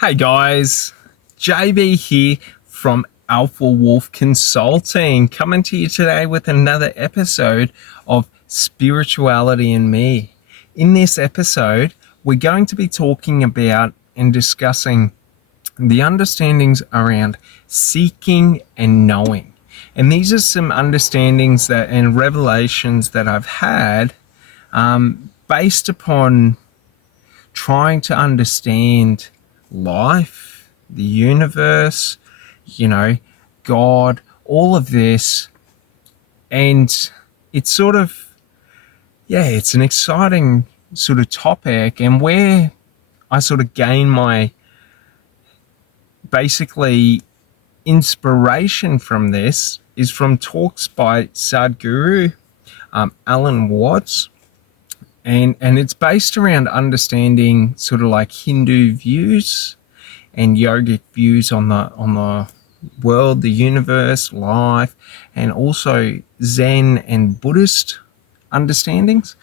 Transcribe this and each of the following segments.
Hey guys, JB here from Alpha Wolf Consulting, coming to you today with another episode of Spirituality and Me. In this episode, we're going to be talking about and discussing the understandings around seeking and knowing. And these are some understandings that and revelations that I've had based upon trying to understand life, the universe, God, all of this. And it's sort of, it's an exciting sort of topic, and where I sort of gain my basically inspiration from this is from talks by Sadhguru Alan Watts. And it's based around understanding sort of like Hindu views and yogic views on the world, the universe, life, and also Zen and Buddhist understandings.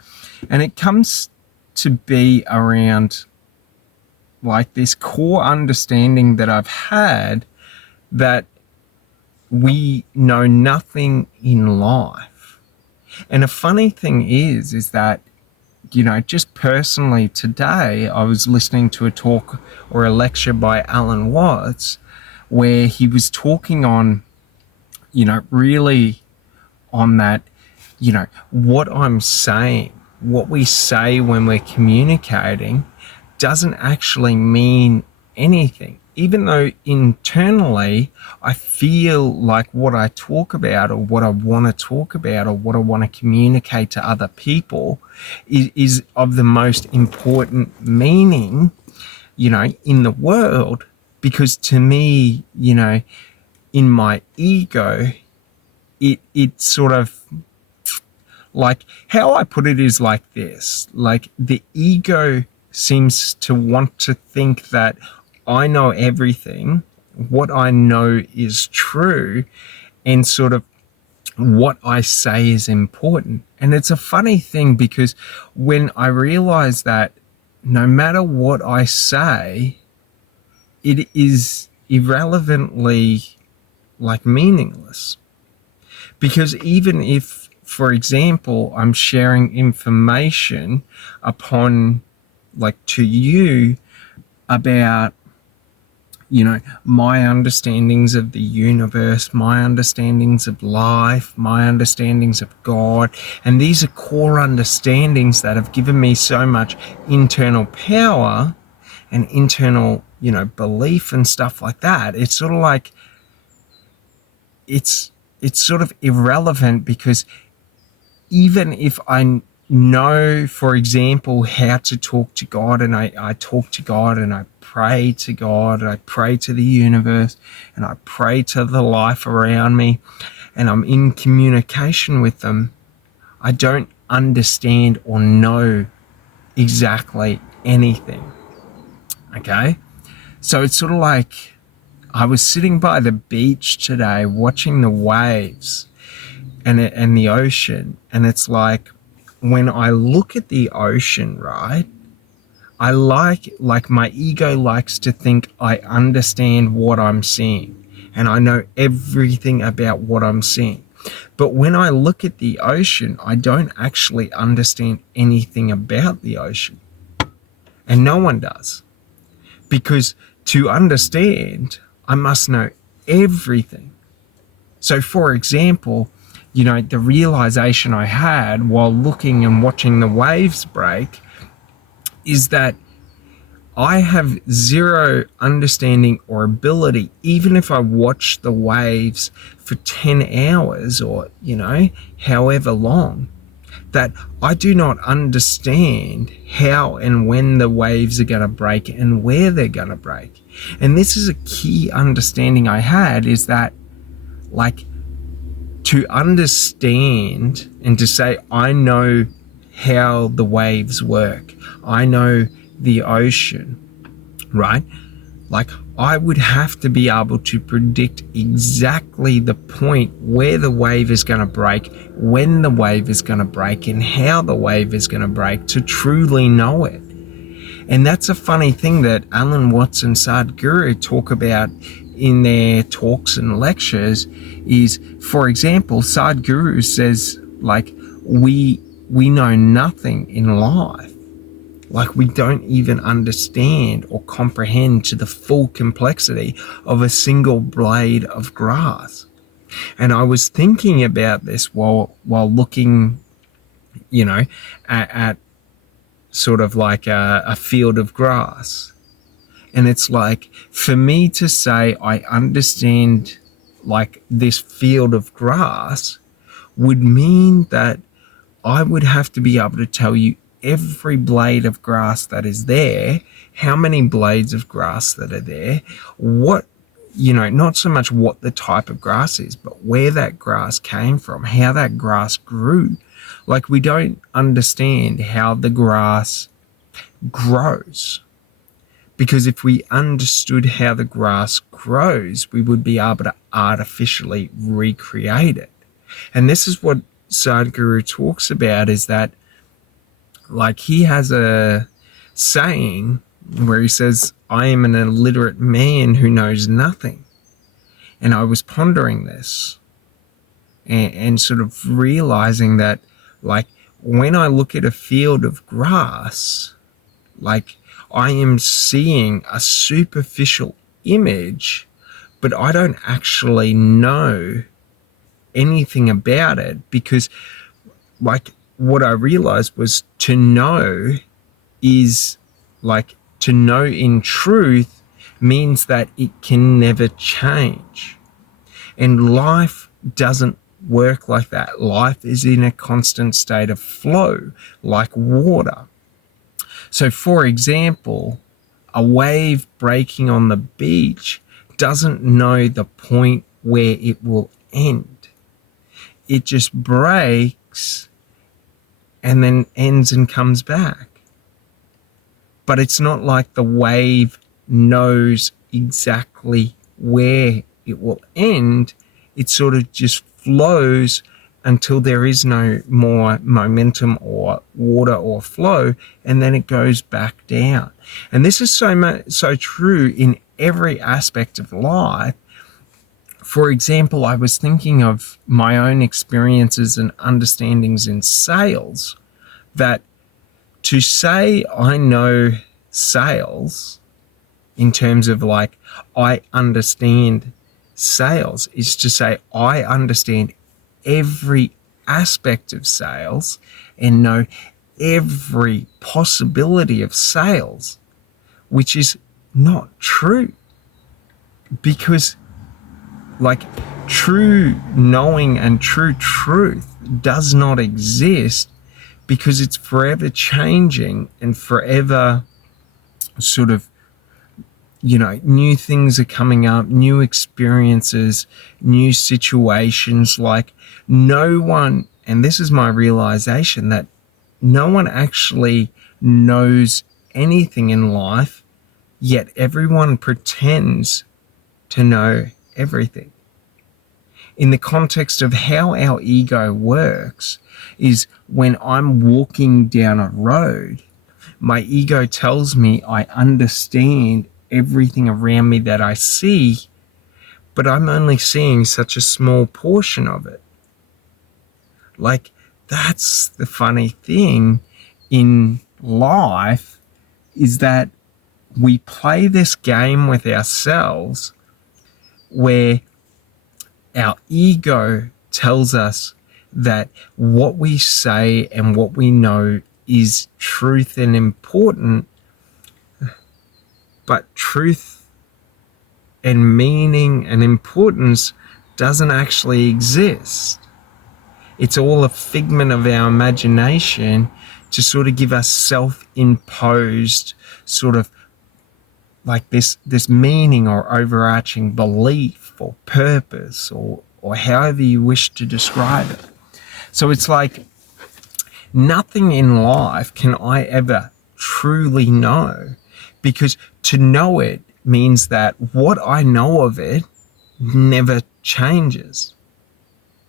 And it comes to be around like this core understanding that I've had that we know nothing in life. And a funny thing is that just personally today, I was listening to a talk or a lecture by Alan Watts where he was talking on, really on that, what I'm saying, what we say when we're communicating doesn't actually mean anything. Even though internally I feel like what I talk about or what I want to talk about or what I want to communicate to other people is of the most important meaning, in the world, because to me, in my ego, it sort of, like, how I put it is like this, like the ego seems to want to think that I know everything, what I know is true, and sort of what I say is important. And it's a funny thing because when I realize that no matter what I say, it is irrelevantly like meaningless. Because even if, for example, I'm sharing information upon, like, to you about my understandings of the universe, my understandings of life, my understandings of God. And these are core understandings that have given me so much internal power and internal, belief and stuff like that. It's sort of like, it's sort of irrelevant, because even if I know, for example, how to talk to God, and I talk to God and I pray to God, and I pray to the universe, and I pray to the life around me, and I'm in communication with them, I don't understand or know exactly anything. Okay? So it's sort of like I was sitting by the beach today watching the waves and the ocean, and it's like, when I look at the ocean, right, I like my ego likes to think I understand what I'm seeing and I know everything about what I'm seeing. But when I look at the ocean, I don't actually understand anything about the ocean. And no one does. Because to understand, I must know everything. So, for example, the realization I had while looking and watching the waves break is that I have zero understanding or ability, even if I watch the waves for 10 hours or, however long, that I do not understand how and when the waves are going to break and where they're going to break. And this is a key understanding I had, is that, like, to understand and to say, I know how the waves work, I know the ocean, right? Like, I would have to be able to predict exactly the point where the wave is going to break, when the wave is going to break, and how the wave is going to break to truly know it. And that's a funny thing that Alan Watts and Sadhguru talk about in their talks and lectures is, for example, Sadhguru says, like, we know nothing in life. Like, we don't even understand or comprehend to the full complexity of a single blade of grass. And I was thinking about this while looking, at sort of like a field of grass. And it's like, for me to say I understand like this field of grass would mean that I would have to be able to tell you every blade of grass that is there, how many blades of grass that are there, what, not so much what the type of grass is, but where that grass came from, how that grass grew. Like, we don't understand how the grass grows. Because if we understood how the grass grows, we would be able to artificially recreate it. And this is what Sadhguru talks about, is that, like, he has a saying where he says, I am an illiterate man who knows nothing. And I was pondering this and sort of realizing that, like, when I look at a field of grass, like, I am seeing a superficial image, but I don't actually know anything about it, because, like, what I realized was to know is, like, to know in truth means that it can never change. And life doesn't work like that. Life is in a constant state of flow, like water. So, for example, a wave breaking on the beach doesn't know the point where it will end. It just breaks and then ends and comes back. But it's not like the wave knows exactly where it will end. It sort of just flows until there is no more momentum or water or flow, and then it goes back down. And this is so true in every aspect of life. For example, I was thinking of my own experiences and understandings in sales, that to say I know sales in terms of, like, I understand sales is to say I understand every aspect of sales and know every possibility of sales, which is not true. Because, like, true knowing and true truth does not exist, because it's forever changing and forever sort of, new things are coming up, new experiences, new situations. Like, no one, and this is my realization, that no one actually knows anything in life, yet everyone pretends to know everything. In the context of how our ego works, is when I'm walking down a road, my ego tells me I understand everything around me that I see, but I'm only seeing such a small portion of it. Like, that's the funny thing in life, is that we play this game with ourselves where our ego tells us that what we say and what we know is truth and important, but truth and meaning and importance doesn't actually exist. It's all a figment of our imagination to sort of give us self-imposed sort of like this meaning or overarching belief or purpose or however you wish to describe it. So it's like nothing in life can I ever truly know, because to know it means that what I know of it never changes.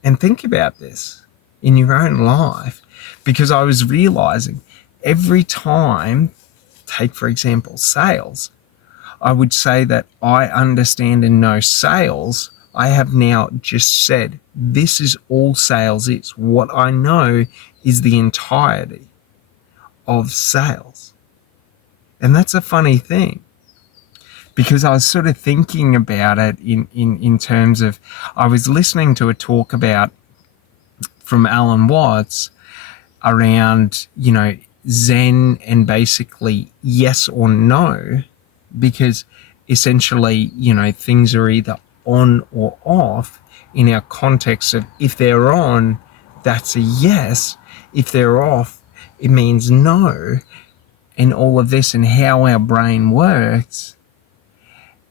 And think about this in your own life, because I was realizing every time take, for example, sales. I would say that I understand and know sales. I have now just said, this is all sales is. What I know is the entirety of sales. And that's a funny thing, because I was sort of thinking about it in terms of, I was listening to a talk from Alan Watts around, Zen and basically yes or no, because essentially, things are either on or off in our context of, if they're on, that's a yes. If they're off, it means no, and all of this and how our brain works.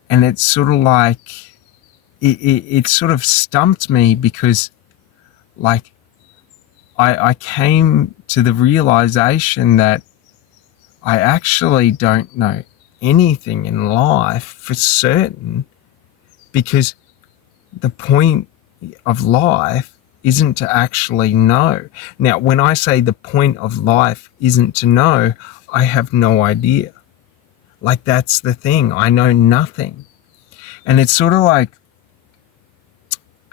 And it's sort of like, it sort of stumped me, because like I came to the realization that I actually don't know anything in life for certain, because the point of life isn't to actually know. Now, when I say the point of life isn't to know, I have no idea. Like, that's the thing. I know nothing. And it's sort of like,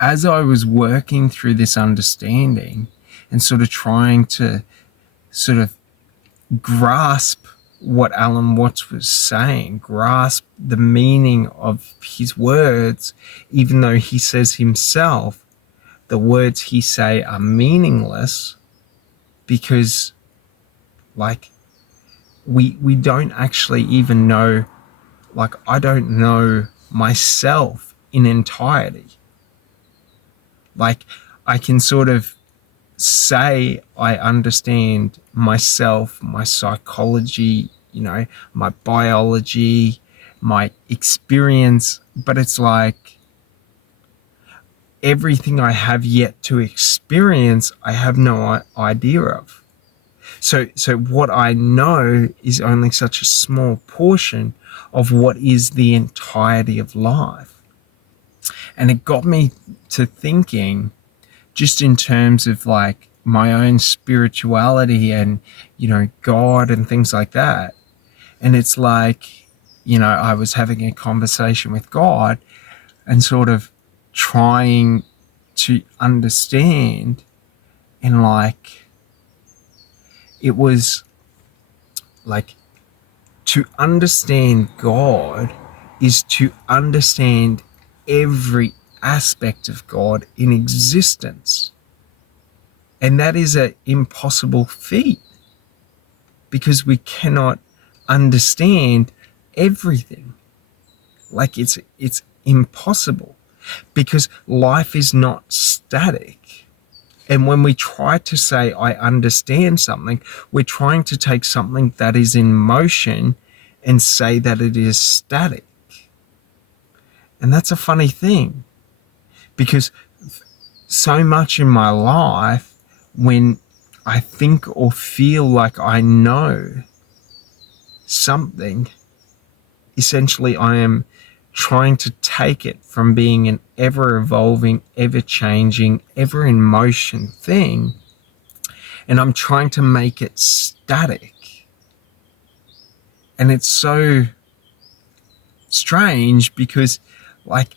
as I was working through this understanding and sort of trying to sort of grasp what Alan Watts was saying, grasp the meaning of his words, even though he says himself the words he say are meaningless, because like we don't actually even know, like I don't know myself in entirety. Like I can sort of say I understand myself, my psychology, my biology, my experience, but it's like everything I have yet to experience, I have no idea of. So what I know is only such a small portion of what is the entirety of life. And it got me to thinking, just in terms of like my own spirituality and, God and things like that. And it's like, I was having a conversation with God and sort of trying to understand, and like, it was like, to understand God is to understand every aspect of God in existence. And that is an impossible feat, because we cannot understand everything. Like it's impossible, because life is not static. And when we try to say, I understand something, we're trying to take something that is in motion and say that it is static. And that's a funny thing, because so much in my life, when I think or feel like I know something, essentially I am trying to take it from being an ever-evolving, ever-changing, ever-in-motion thing, and I'm trying to make it static. And it's so strange, because like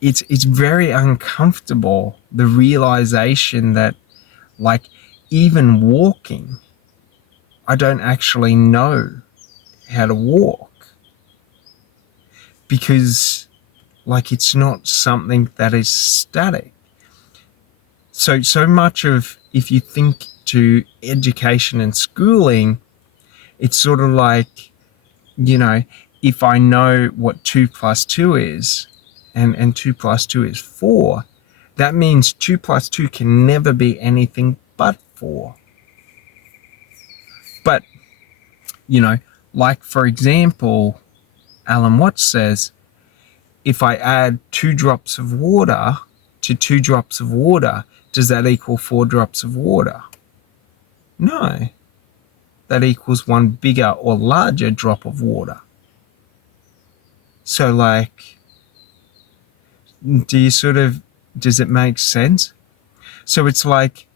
it's very uncomfortable, the realization that like even walking, I don't actually know how to walk, because like it's not something that is static. So much of, if you think to education and schooling, it's sort of like, if I know what 2 + 2 is, and 2 + 2 is 4, that means 2 + 2 can never be anything but 4. But, like for example, Alan Watts says, if I add 2 drops of water to 2 drops of water, does that equal 4 drops of water? No. That equals 1 bigger or larger drop of water. So like, does it make sense? So it's like,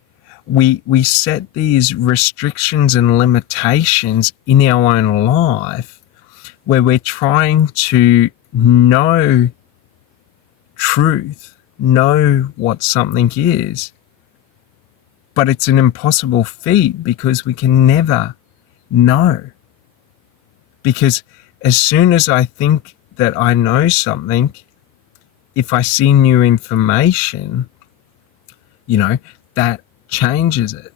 We set these restrictions and limitations in our own life where we're trying to know truth, know what something is, but it's an impossible feat because we can never know. Because as soon as I think that I know something, if I see new information, that changes it.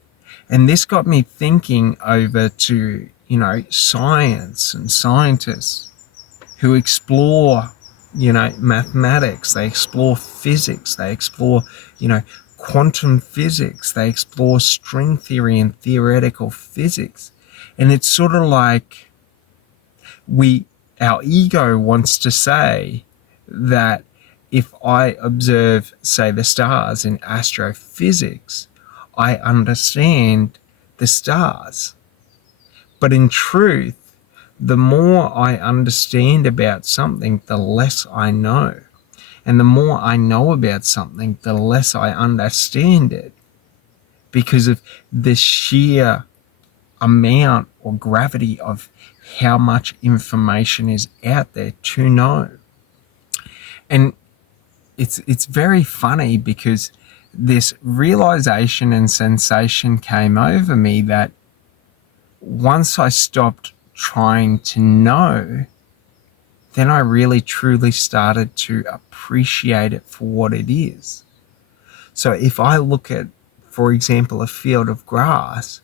And this got me thinking over to, science and scientists who explore, mathematics, they explore physics, they explore, quantum physics, they explore string theory and theoretical physics. And it's sort of like our ego wants to say that if I observe, say, the stars in astrophysics, I understand the stars. But in truth, the more I understand about something, the less I know. And the more I know about something, the less I understand it, because of the sheer amount or gravity of how much information is out there to know. And it's very funny because this realization and sensation came over me that once I stopped trying to know, then I really truly started to appreciate it for what it is. So if I look at, for example, a field of grass,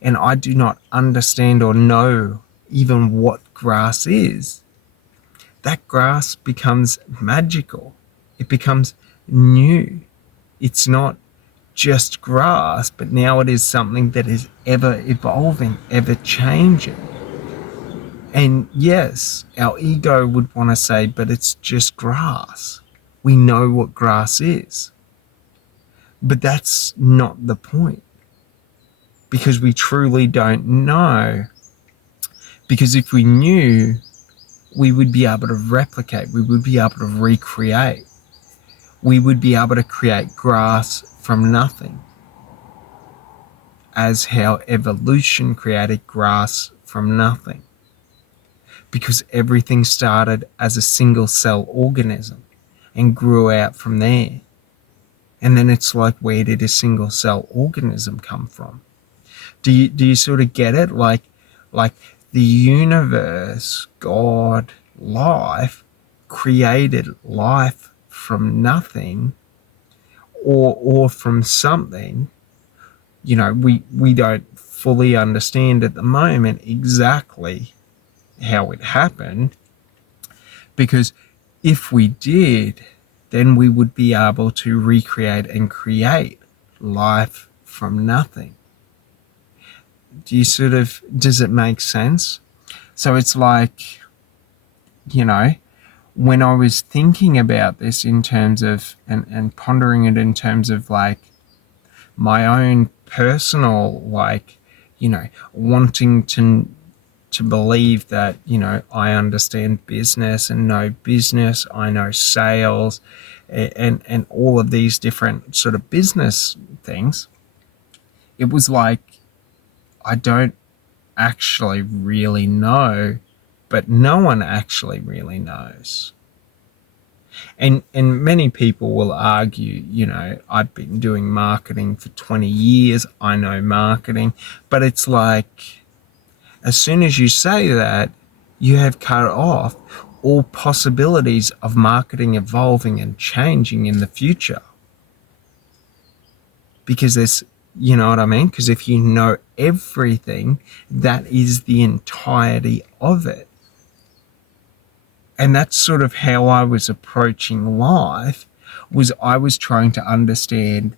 and I do not understand or know even what grass is, that grass becomes magical. It becomes new. It's not just grass, but now it is something that is ever evolving, ever changing. And yes, our ego would want to say, but it's just grass. We know what grass is. But that's not the point, because we truly don't know. Because if we knew, we would be able to replicate, we would be able to recreate. We would be able to create grass from nothing, as how evolution created grass from nothing. Because everything started as a single cell organism and grew out from there. And then it's like, where did a single cell organism come from? Do you sort of get it? Like the universe, God, life, created life from nothing or from something. We don't fully understand at the moment exactly how it happened, because if we did, then we would be able to recreate and create life from nothing. Does it make sense? So it's like, when I was thinking about this in terms of, and pondering it in terms of like my own personal, wanting to believe that, I understand business and know business, I know sales and all of these different sort of business things, it was like, I don't actually really know, but no one actually really knows. And many people will argue, I've been doing marketing for 20 years, I know marketing, but it's like, as soon as you say that, you have cut off all possibilities of marketing evolving and changing in the future. Because there's, you know what I mean? Because if you know everything, that is the entirety of it. And that's sort of how I was approaching life, was I was trying to understand,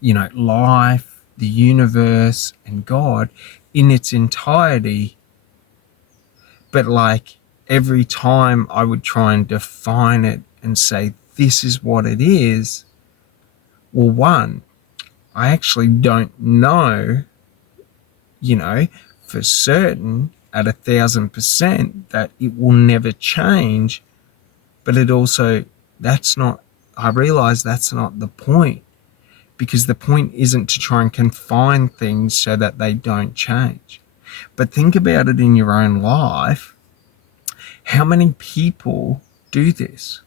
life, the universe, and God in its entirety. But like every time I would try and define it and say, this is what it is, well, one, I actually don't know, for certain at 1,000% that it will never change. But it also, I realize that's not the point, because the point isn't to try and confine things so that they don't change. But think about it in your own life. How many people do this,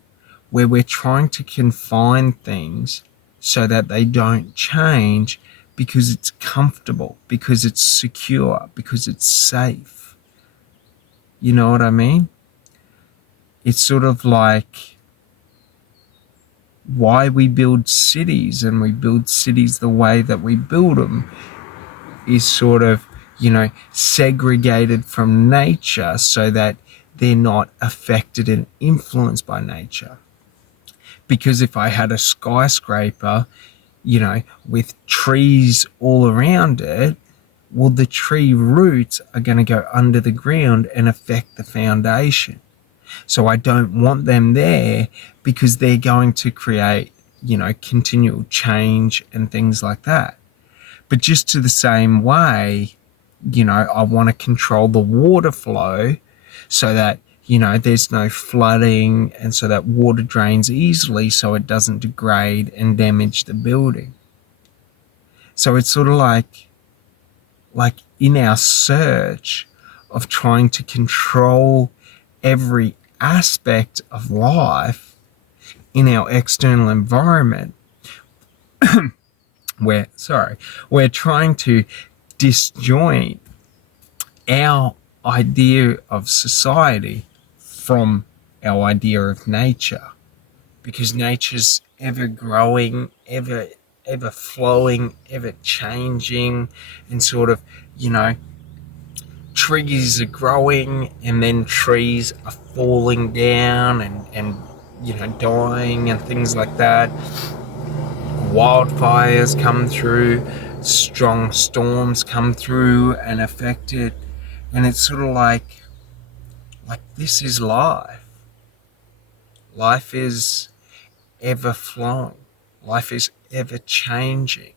where we're trying to confine things so that they don't change because it's comfortable, because it's secure, because it's safe? You know what I mean? It's sort of like why we build cities, and we build cities the way that we build them is sort of, segregated from nature so that they're not affected and influenced by nature. Because if I had a skyscraper, with trees all around it, well, the tree roots are going to go under the ground and affect the foundation. So I don't want them there because they're going to create, continual change and things like that. But just to the same way, I want to control the water flow so that, there's no flooding, and so that water drains easily so it doesn't degrade and damage the building. So it's sort of like in our search of trying to control every aspect of life in our external environment, we're trying to disjoint our idea of society from our idea of nature, because nature's ever growing, ever flowing, ever changing, and sort of, trees are growing and then trees are falling down and dying and things like that. Wildfires come through, strong storms come through and affect it. And it's sort of like this is life. Life is ever flowing. Life is ever changing.